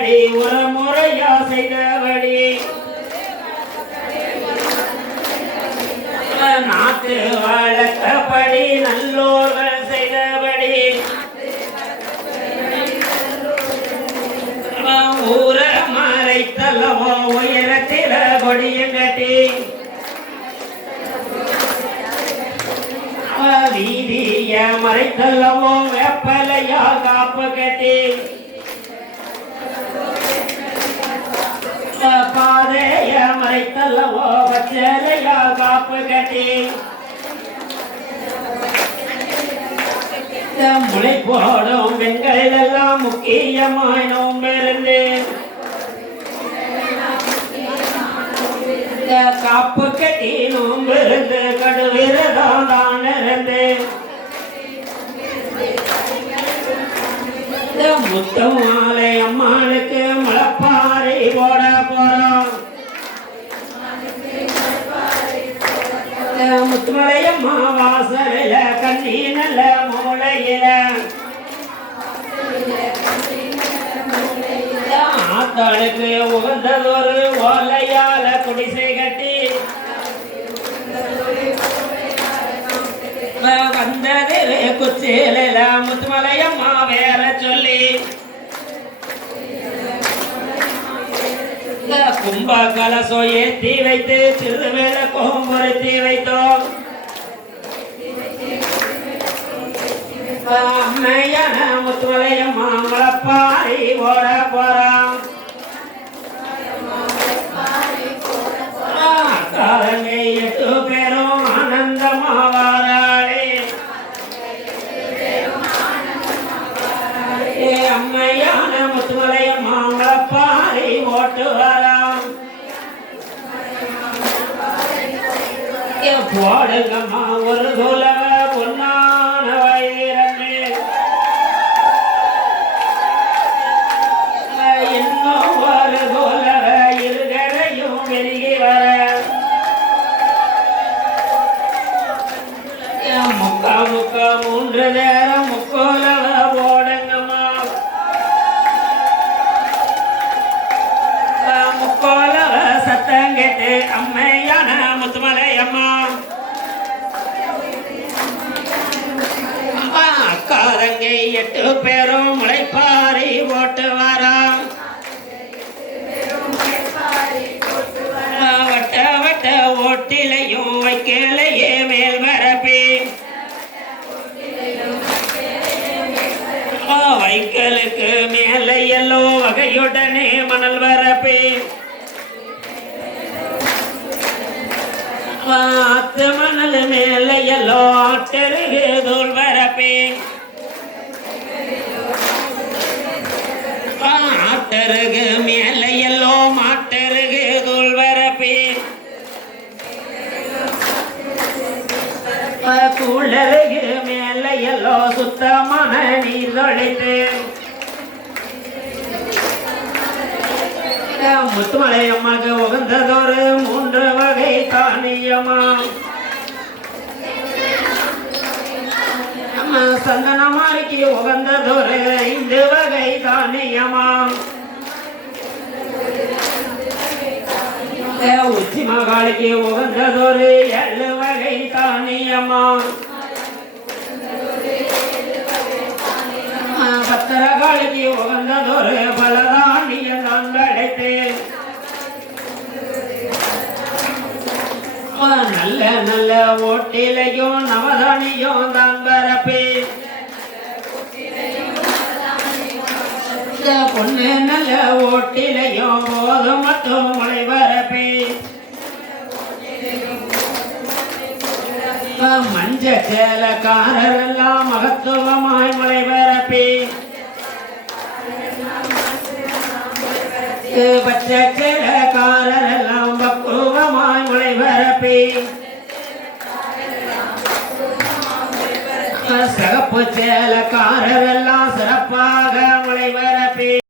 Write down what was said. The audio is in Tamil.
செய்தபடி ஒரு முறையா செய்தபடி நாட்டு வழக்கப்படி நல்லோர்கள் செய்தபடி ஊர மறைத்தல்லவோ உயரத்தில கொடியும் கட்டி வீதிய மறைத்தல்லவோ வெப்பலையா காப்பு கட்டி பாதைய மறைத்தல்லவோ பச்சலையா காப்பு கட்டி முளை போடும் பெண்கள் எல்லாம் முக்கியமாய் நோம்பிருந்து காப்பு கட்டி நோம்பிருந்து கடுவிரதான் தான் இருந்து முத்து மாலை அம்மாளுக்கு முளப்பாறை போட போறோம் முத்துமலை அம்மா வாசலில கண்ணி நல்ல மூளையில ஆத்தாளுக்கு உகந்ததொரு ஓலையால குடிசை கட்டி வந்தது குச்சியில முத்துமலை அம்மா வேற சொல்லி கும்ப கலசோ ஏற்றி வைத்து திருவேல கோம்புரத்தி வைத்தோம் அம்மையான முத்துமலை அம்மா முளப்பாரி ஓட போறோம் அக்காரங்க 8 பேரும் ஆனந்தமா வாராளே அம்மையான முத்துமலை அம்மா முளப்பாரி ஓட்டு வரோம் போடுங்கம்மா ஒரு தூலவ பொன்னான வைரமே இன்னும் ஒரு தூலவ இருகரையும் வெளியே வர முக்கா முக்கா 3 நேரம் முக்கோலவ போடுங்கம்மா முக்கோலவ சத்தம் கேட்டு அம்மையான முத்துமலை அம்மா அக்காரங்க 8 பேரும் முளைப்பாரி போட்டு வரோம் வட்ட வட்ட ஓட்டிலையும் வைக்கலையே மேல் வரப்பி வைக்கலுக்கு மேல எல்லோ வகையுடனே மணல் வரப்பி ஆத்து மணல் மேல எல்லோ ஆட்டருகு தூள் வரப்பி ஆட்டருகு மேல எல்லோ மாட்டருகு தூள் வரப்பி கூழருகு மேல எல்லோ சுத்தமான நீர் தொலைத்து முத்துமலை அம்மாக்கு உகந்ததொரு 3 வகை தானியமா சந்தனமாரிக்கு உகந்ததொரு 5 வகை தானியமா உச்சி மகாளிக்கு உகந்ததொரு 7 வகை தானியமா பத்திரகாளிக்கு உகந்ததொரு பலதானியம் நான் கிடைத்து நல்ல நல்ல ஓட்டிலையும் நவதானியம் தான் பரப்பி பொண்ணு நல்ல ஓட்டிலையும் போதும் மட்டும் முளை பரப்பி மஞ்ச சேலக்காரரெல்லாம் மகத்துவமாய் முளை பரப்பி பச்சை சேலக்காரரெல்லாம் பக்குவமாய் முளை பரப்பி சிறப்பு சேலக்காரரெல்லாம் சிறப்பாக